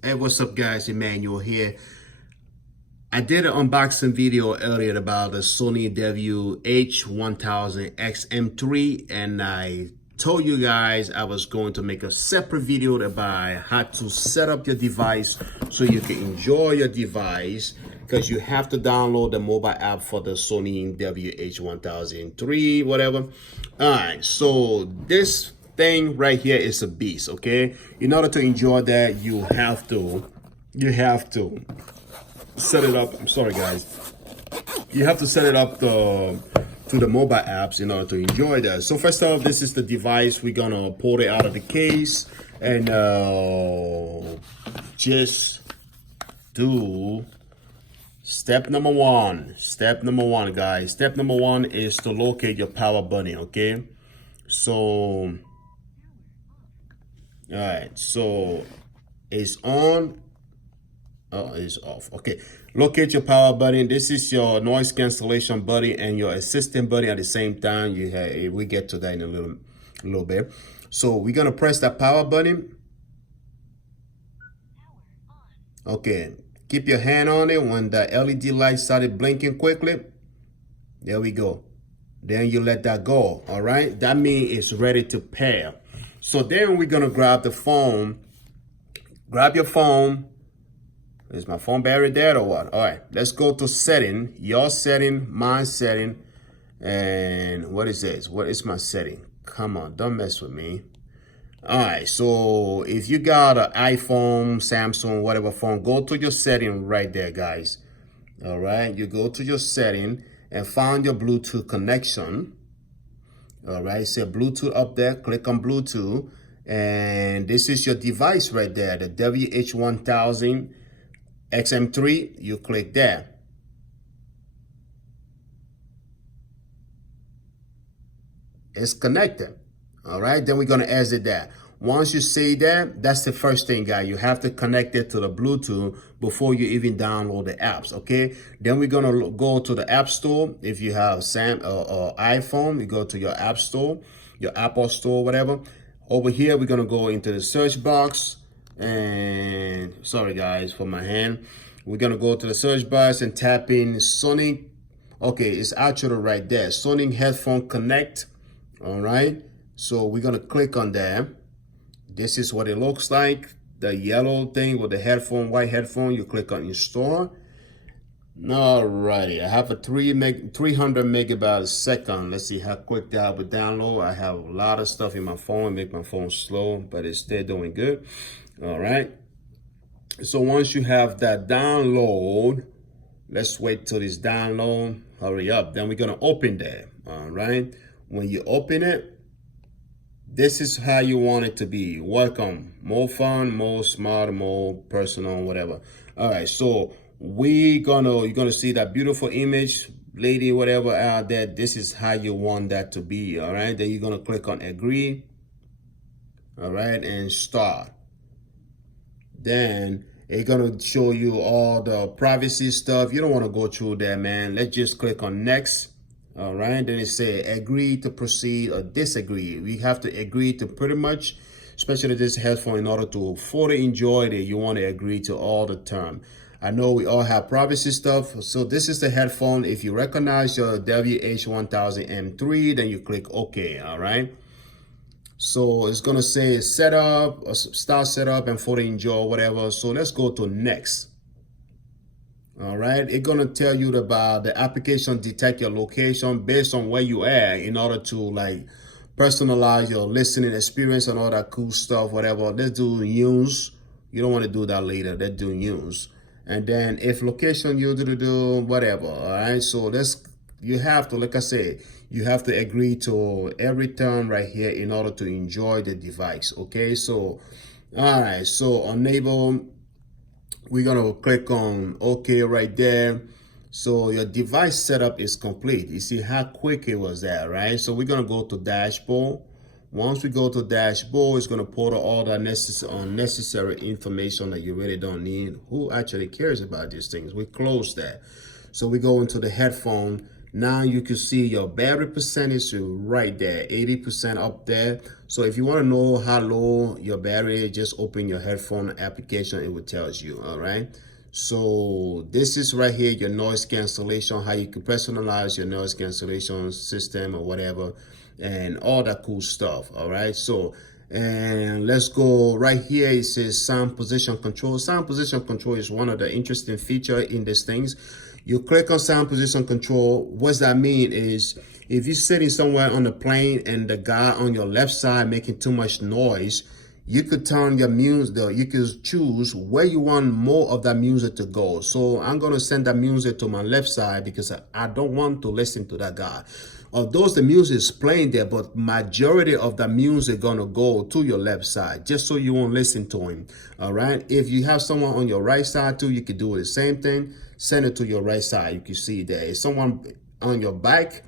Hey, what's up guys, Emmanuel here. I did an unboxing video earlier about the Sony WH-1000XM3 and I told you guys I was going to make a separate video about how to set up your device so you can enjoy your device, because you have to download the mobile app for the Sony WH-1003 whatever. All right, so this thing right here is a beast. Okay, in order to enjoy that, you have to set it up. I'm sorry guys, you have to set it up to the mobile apps in order to enjoy that. So first off, this is the device. We're gonna pull it out of the case and just do step number one. Step number one, guys. Step number one is to locate your power button. Okay, so all right, so it's on. Oh, it's off. Okay, locate your power button. This is your noise cancellation button and your assistant button at the same time. We get to that in a little bit. So we're gonna press that power button. Okay, keep your hand on it. When the LED light started blinking quickly, there we go. Then you let that go. All right, that means it's ready to pair. So then we're gonna grab the phone. Grab your phone. Is my phone buried there or what? All right, let's go to setting, your setting, my setting, and what is this? What is my setting? Come on, don't mess with me. All right, so if you got an iPhone, Samsung, whatever phone, go to your setting right there, guys. All right, you go to your setting and find your Bluetooth connection. All right, say Bluetooth up there, click on Bluetooth, and this is your device right there, the WH-1000 XM3, you click that. It's connected. All right, then we're gonna exit that. Once you say that, that's the first thing, guys. You have to connect it to the Bluetooth before you even download the apps, okay? Then we're gonna go to the App Store. If you have iPhone, you go to your App Store, your Apple Store, whatever. Over here, we're gonna go into the search box, and sorry guys for my hand. We're gonna go to the search box and tap in Sony. Okay, it's actually right there, Sony Headphone Connect. All right, so we're gonna click on that. This is what it looks like, the yellow thing with the headphone, white headphone. You click on install. Alrighty, I have a 300 megabytes a second. Let's see how quick that would download. I have a lot of stuff in my phone, make my phone slow, but it's still doing good. All right, so once you have that download, let's wait till this download. Hurry up. Then we're gonna open that. All right, when you open it, this is how you want it to be. Welcome, more fun, more smart, more personal, whatever. All right, so you're gonna see that beautiful image, lady, whatever out there. This is how you want that to be. All right, then you're gonna click on agree. All right, and start. Then it's gonna show you all the privacy stuff. You don't want to go through that, man. Let's just click on next. All right, then it say agree to proceed or disagree. We have to agree to pretty much, especially this headphone, in order to fully enjoy it, you want to agree to all the term. I know we all have privacy stuff. So this is the headphone. If you recognize your WH-1000M3, then you click OK. All right. So it's gonna say setup, or start setup, and fully enjoy, whatever. So let's go to next. All right, it's gonna tell you about the application detect your location based on where you are in order to like personalize your listening experience and all that cool stuff, whatever. Let's do news. You don't want to do that later. Let's do news. And then if location you do whatever. All right, so you have to, like I said, you have to agree to every term right here in order to enjoy the device. Okay, so all right, so enable, we're gonna click on OK right there. So your device setup is complete. You see how quick it was there, right? So we're gonna go to dashboard. Once we go to dashboard, it's gonna pull all the unnecessary information that you really don't need. Who actually cares about these things? We close that. So we go into the headphone. Now you can see your battery percentage right there, 80% up there. So if you want to know how low your battery is, just open your headphone application, it will tell you. All right. So this is right here your noise cancellation, how you can personalize your noise cancellation system or whatever, and all that cool stuff. All right. So and let's go right here. It says sound position control. Sound position control is one of the interesting feature in these things. You click on sound position control. What that mean is if you're sitting somewhere on the plane and the guy on your left side making too much noise, you could turn your music, you could choose where you want more of that music to go. So I'm going to send that music to my left side because I don't want to listen to that guy. Although the music is playing there, but majority of the music gonna go to your left side, just so you won't listen to him. All right. If you have someone on your right side too, you could do the same thing. Send it to your right side. You can see there. If someone on your bike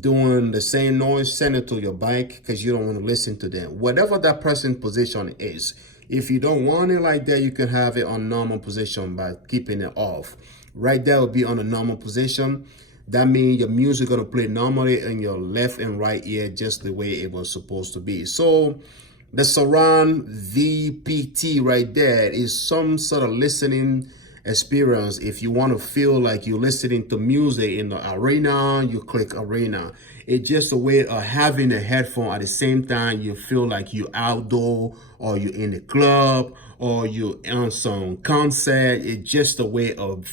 doing the same noise, send it to your bike because you don't want to listen to them. Whatever that person's position is. If you don't want it like that, you can have it on normal position by keeping it off. Right there will be on a normal position. That means your music gonna play normally in your left and right ear, just the way it was supposed to be. So the surround VPT right there is some sort of listening experience. If you want to feel like you're listening to music in the arena, you click arena. It's just a way of having a headphone at the same time you feel like you're outdoor or you're in the club or you're on some concert. It's just a way of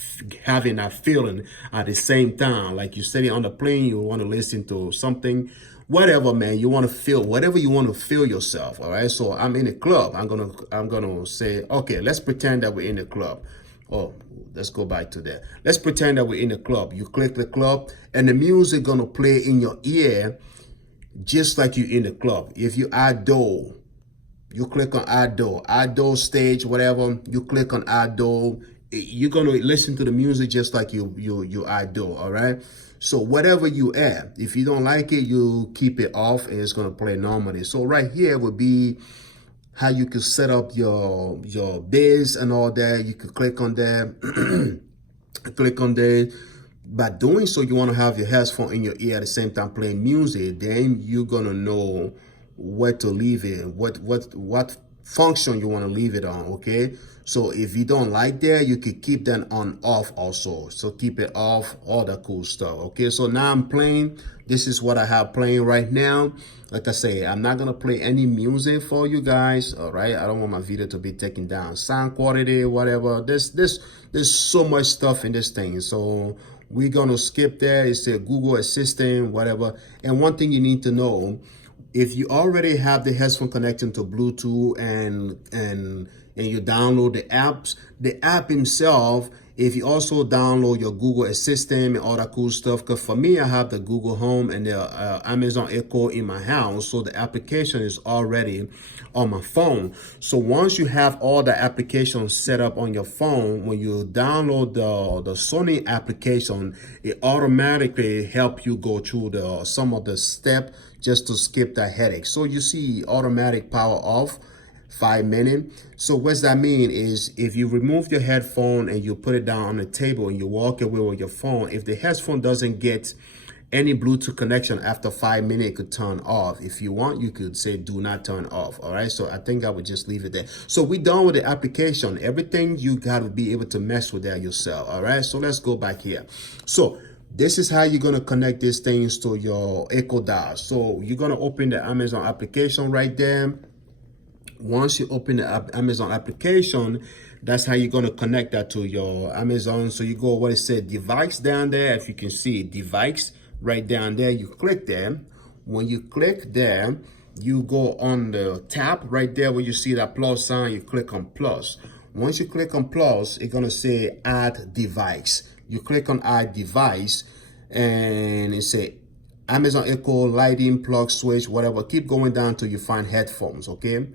having that feeling at the same time. Like you're sitting on the plane, you want to listen to something, whatever, man, you want to feel, whatever you want to feel yourself. All right. So I'm in a club. I'm gonna say, okay, let's pretend that we're in a club. Oh, let's go back to that. Let's pretend that we're in a club. You click the club and the music gonna play in your ear just like you're in the club. If you outdoor, you click on outdoor stage, whatever, you click on outdoor, you're gonna listen to the music just like you outdoor, all right? So whatever you add, if you don't like it, you keep it off and it's gonna play normally. So right here would be how you can set up your biz and all that. You could click on that, click on that. By doing so, you want to have your headphone in your ear at the same time playing music. Then you're gonna know where to leave it, what function you want to leave it on. Okay, so if you don't like that, you could keep that on off also. So keep it off, all that cool stuff. Okay, so now I'm playing. This is what I have playing right now. Like I say, I'm not gonna play any music for you guys. All right, I don't want my video to be taken down, sound quality, whatever. There's so much stuff in this thing, so we're gonna skip that. It's a Google Assistant, whatever. And one thing you need to know, if you already have the headphone connected to Bluetooth and you download the app itself, if you also download your Google Assistant and all that cool stuff, because for me, I have the Google Home and the Amazon Echo in my house, so the application is already on my phone. So once you have all the applications set up on your phone, when you download the SONY application, it automatically help you go through some of the step just to skip that headache. So you see automatic power off, 5 minutes. So what that mean is if you remove your headphone and you put it down on the table and you walk away with your phone, if the headphone doesn't get any Bluetooth connection after 5 minutes, it could turn off. If you want, you could say do not turn off. All right, so I think I would just leave it there. So we're done with the application. Everything, you got to be able to mess with that yourself. All right, so let's go back here. So this is how you're going to connect these things to your Echo Dot. So you're going to open the Amazon application right there. Once you open the Amazon application, that's how you're going to connect that to your Amazon. So you go what it said device down there. If you can see device right down there, you click there. When you click there, you go on the tab right there where you see that plus sign, you click on plus. Once you click on plus, it's going to say add device. You click on add device and it say Amazon Echo, lighting, plug, switch, whatever. Keep going down till you find headphones, okay?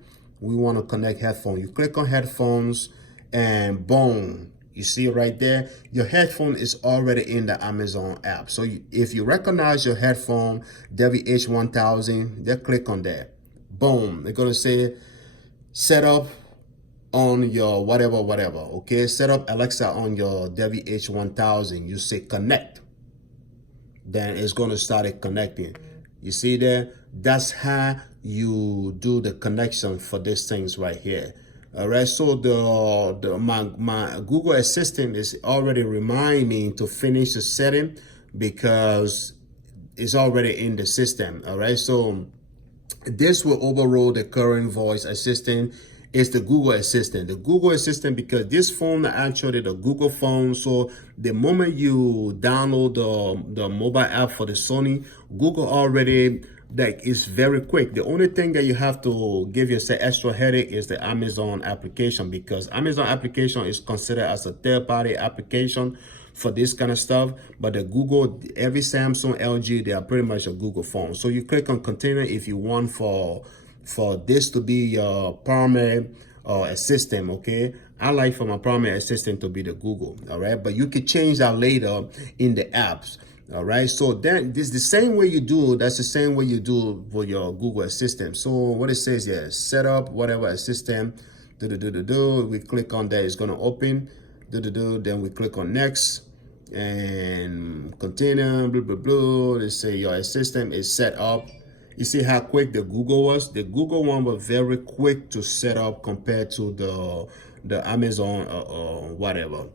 We want to connect headphones. You click on headphones and boom, you see right there, your headphone is already in the Amazon app. So if you recognize your headphone, WH1000, just click on that. Boom, they're going to say set up on your whatever, okay? Set up Alexa on your WH1000. You say connect. then it's going to start it connecting. You see there? That's how you do the connection for these things right here. All right, so my Google Assistant is already reminding me to finish the setting because it's already in the system. All right, so this will overrule the current voice assistant. Is the Google Assistant. The Google Assistant, because this phone actually the Google phone. So the moment you download the mobile app for the Sony, Google already, like, it's very quick. The only thing that you have to give yourself extra headache is the Amazon application, because Amazon application is considered as a third-party application for this kind of stuff. But the Google, every Samsung, LG, they are pretty much a Google phone. So you click on container if you want for this to be your primary assistant. Okay, I like for my primary assistant to be the Google. All right, but you could change that later in the apps. All right, so then this the same way you do, that's the same way you do for your Google Assistant. So what it says here, set up whatever assistant, we click on that, it's gonna open, then we click on next and continue, blah blah blah. They say your assistant is set up. You see how quick the Google was? The Google one was very quick to set up compared to the Amazon whatever.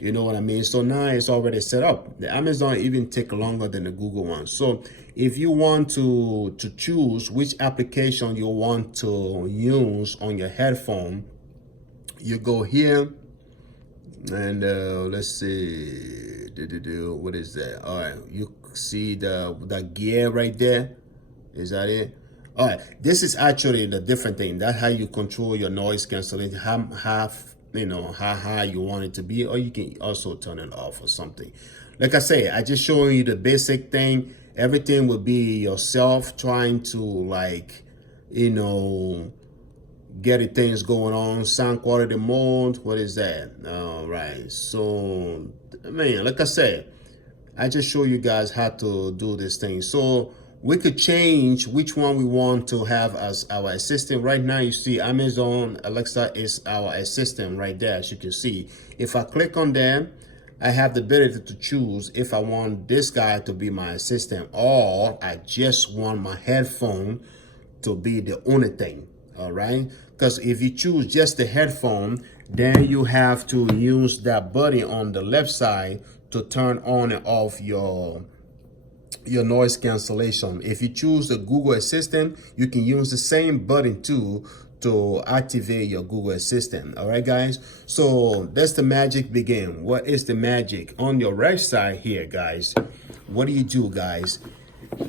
You know what I mean? So now it's already set up. The Amazon even take longer than the Google one. So if you want to choose which application you want to use on your headphone, you go here and let's see, what is that? All right, you see the gear right there. Is that it? All right, this is actually the different thing. That's how you control your noise cancellation, how high you want it to be, or you can also turn it off or something. Like I say, I just showing you the basic thing. Everything will be yourself trying to, like, get things going on. Sound quality mode, what is that? All right, so man, like I said, I just show you guys how to do this thing. So we could change which one we want to have as our assistant. Right now, you see Amazon Alexa is our assistant right there, as you can see. If I click on them, I have the ability to choose if I want this guy to be my assistant, or I just want my headphone to be the only thing. All right, because if you choose just the headphone, then you have to use that button on the left side to turn on and off your noise cancellation. If you choose the Google Assistant, you can use the same button too to activate your Google Assistant. All right, guys, so that's the magic begin. What is the magic? On your right side here, guys, what do, guys?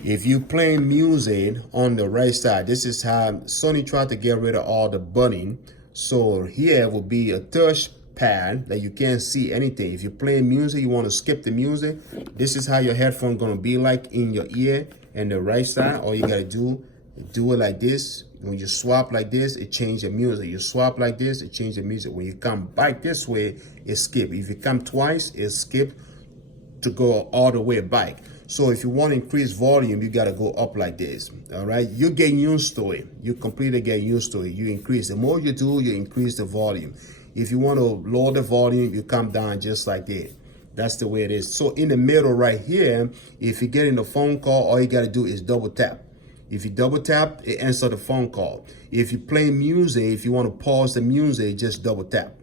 If you play music on the right side, this is how Sony tried to get rid of all the button. So here will be a touch pad that you can't see anything. If you're playing music, you want to skip the music, this is how your headphone gonna be like in your ear. And the right side, all you gotta do it like this. When you swap like this, it changes the music. You swap like this, it changes the music. When you come back this way, it skip. If you come twice, it skip to go all the way back. So if you want to increase volume, you got to go up like this. All right, you get used to it. You completely get used to it. You increase. The more you do, you increase the volume. If you want to lower the volume, you come down just like that. That's the way it is. So in the middle right here, if you get in a phone call, all you got to do is double tap. If you double tap, it answers the phone call. If you play music, if you want to pause the music, just double tap.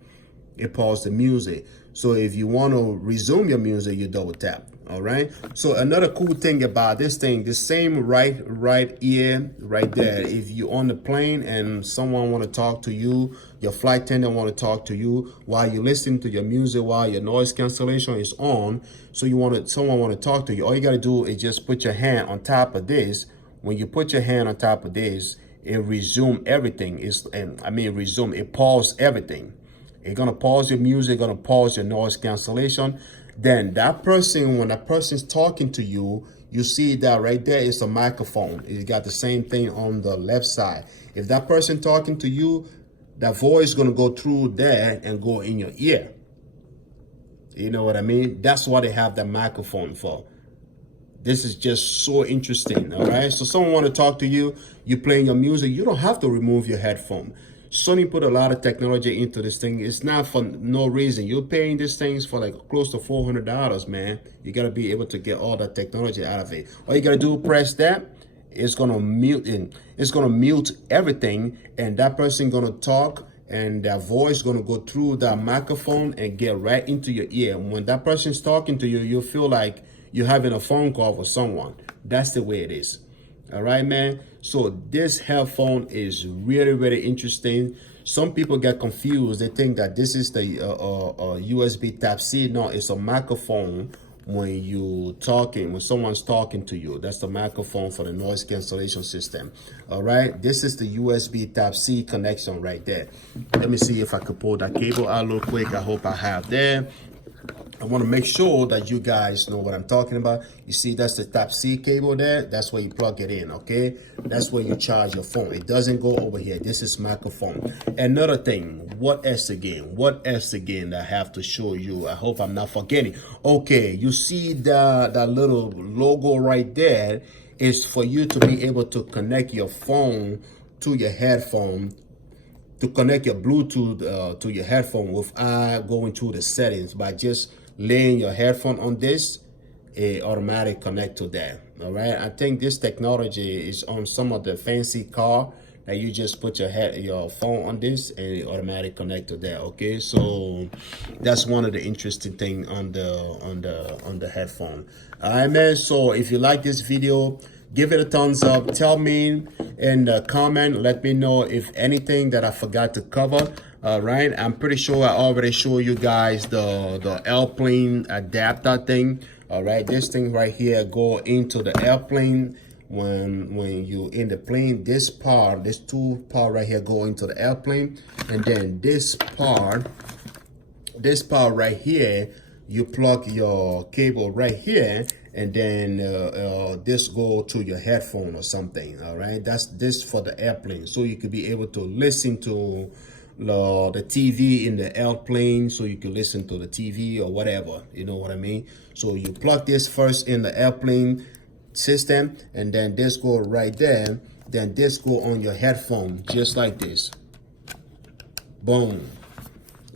It pauses the music. So if you want to resume your music, you double tap. All right. So another cool thing about this thing, the same right ear right there. If you're on the plane and someone want to talk to you, your flight attendant want to talk to you while you're listening to your music, while your noise cancellation is on. So someone want to talk to you. All you got to do is just put your hand on top of this. When you put your hand on top of this, it resume everything. It pause everything. It's gonna pause your music, gonna pause your noise cancellation. Then that person, when that person's talking to you, you see that right there is a microphone. It's got the same thing on the left side. If that person talking to you, that voice is gonna go through there and go in your ear. You know what I mean? That's what they have that microphone for. This is just so interesting, all right? So someone want to talk to you, you playing your music, you don't have to remove your headphone. Sony put a lot of technology into this thing. It's not for no reason. You're paying these things for like close to $400, man. You gotta be able to get all that technology out of it. All you gotta do, press that. It's gonna mute in. It's gonna mute everything, and that person gonna talk, and their voice gonna go through that microphone and get right into your ear. And when that person's talking to you, you feel like you're having a phone call with someone. That's the way it is. All right, man. So this headphone is really, really interesting. Some people get confused. They think that this is the USB Type-C. No, it's a microphone when you talking, when someone's talking to you. That's the microphone for the noise cancellation system. All right, this is the USB Type-C connection right there. Let me see if I could pull that cable out real quick. I hope I have there. I want to make sure that you guys know what I'm talking about. You see, that's the Type-C cable there. That's where you plug it in, okay? That's where you charge your phone. It doesn't go over here. This is microphone. Another thing, what else again? What else again that I have to show you? I hope I'm not forgetting. Okay, you see that little logo right there is for you to be able to connect your phone to your headphone, to connect your Bluetooth to your headphone without going through the settings. By just laying your headphone on this, it automatic connect to that. All right, I think this technology is on some of the fancy car that you just put your phone on this and it automatic connect to that. Okay, so that's one of the interesting thing on the headphone. All right, man. So if you like this video, give it a thumbs up. Tell me in the comment, let me know if anything that I forgot to cover. All right, I'm pretty sure I already showed you guys the airplane adapter thing. All right, this thing right here go into the airplane. When you in the plane, this two part right here go into the airplane, and then this part right here, you plug your cable right here, and then this go to your headphone or something. All right, that's this for the airplane, so you could be able to listen to the TV in the airplane, so you can listen to the TV or whatever, you know what I mean. So you plug this first in the airplane system, and then this go right there, then this go on your headphone just like this. Boom.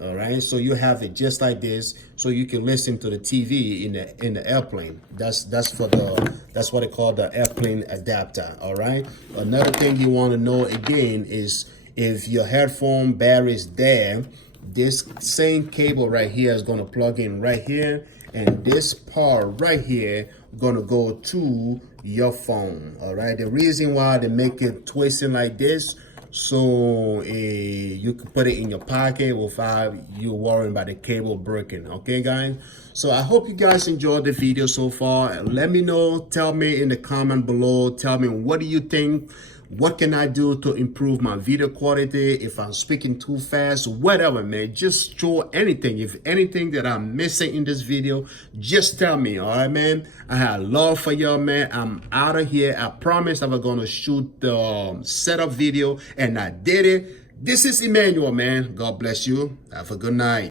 All right, so you have it just like this, so you can listen to the TV in the airplane. That's what they call the airplane adapter. All right, another thing you want to know again is if your headphone battery is there, this same cable right here is going to plug in right here, and this part right here going to go to your phone. All right, the reason why they make it twisting like this, so you can put it in your pocket without you worrying about the cable breaking. Okay, guys, so I hope you guys enjoyed the video so far. Let me know, tell me in the comment below, tell me what do you think. What can I do to improve my video quality? If I'm speaking too fast, whatever, man, just show anything. If anything that I'm missing in this video, just tell me. All right, man, I have love for y'all, man. I'm out of here. I promised I was gonna shoot the setup video, and I did it. This is Emmanuel, man. God bless you. Have a good night.